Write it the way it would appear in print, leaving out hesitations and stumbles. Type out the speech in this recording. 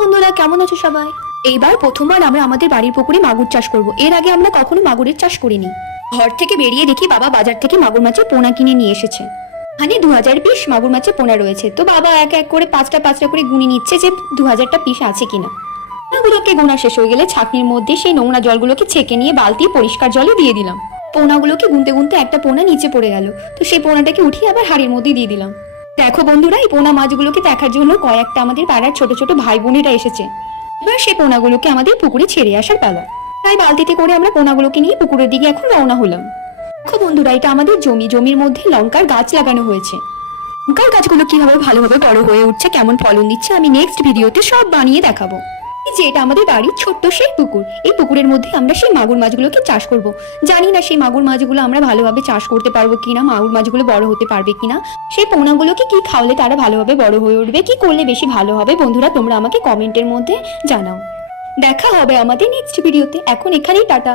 বন্ধুরা, কেমন আছো সবাই? এইবার প্রথমবার আমরা আমাদের বাড়ির পুকুরে মাগুর চাষ করব। এর আগে আমরা কখনো মাগুরের চাষ করিনি। ঘর থেকে বেরিয়ে দেখি বাবা বাজার থেকে মাগুর মাছের পোনা কিনে নিয়ে এসেছে। মানে 2000 পিস মাগুর মাছের পোনা রয়েছে। তো বাবা এক এক করে পাঁচটা পাঁচটা করে গুনে নিচ্ছে যে 2000টা পিস আছে কিনা। পোনাগুলোকে গোনা শেষ হয়ে গেলে ছাঁকনির মধ্যে সেই নোংরা জলগুলোকে ছেঁকে নিয়ে বালতি পরিষ্কার জলে দিয়ে দিলাম। পোনাগুলোকে গুনতে গুনতে একটা পোনা নিচে পড়ে গেল। তো সেই পোনাটাকে উঠিয়ে আবার হাঁড়ির মধ্যে দিয়ে দিলাম। দেখো বন্ধুরা, এই পোনা মাছগুলোকে দেখার জন্য কয়েকটা আমাদের পাড়ার ছোট ছোট ভাই বোনেরা এসেছে। এবার সেই পোনাগুলোকে আমাদের পুকুরে ছেড়ে আসার পালা। তাই বালতিতে করে আমরা পোনাগুলোকে নিয়ে পুকুরের দিকে এখন রওনা হলাম। দেখো বন্ধুরা, এটা আমাদের জমির মধ্যে লঙ্কার গাছ লাগানো হয়েছে। লঙ্কার গাছগুলো কিভাবে ভালোভাবে বড় হয়ে উঠছে, কেমন ফলন দিচ্ছে, আমি নেক্সট ভিডিওতে সব বানিয়ে দেখাবো। এই যে এটা আমাদের বাড়ির ছোট্ট সেই পুকুর। এই পুকুরের মধ্যে আমরা সেই মাগুর মাছগুলোকে চাষ করব। জানি না সেই মাগুর মাছগুলো আমরা ভালোভাবে চাষ করতে পারবো কিনা, মাগুর মাছগুলো বড় হতে পারবে কিনা, সেই পোনাগুলোকে কি খাওয়ালে তারা ভালোভাবে বড় হয়ে উঠবে, কি করলে বেশি ভালো হবে। বন্ধুরা, তোমরা আমাকে কমেন্টের মধ্যে জানাও। দেখা হবে আমাদের নেক্সট ভিডিওতে। এখন এখানেই টাটা।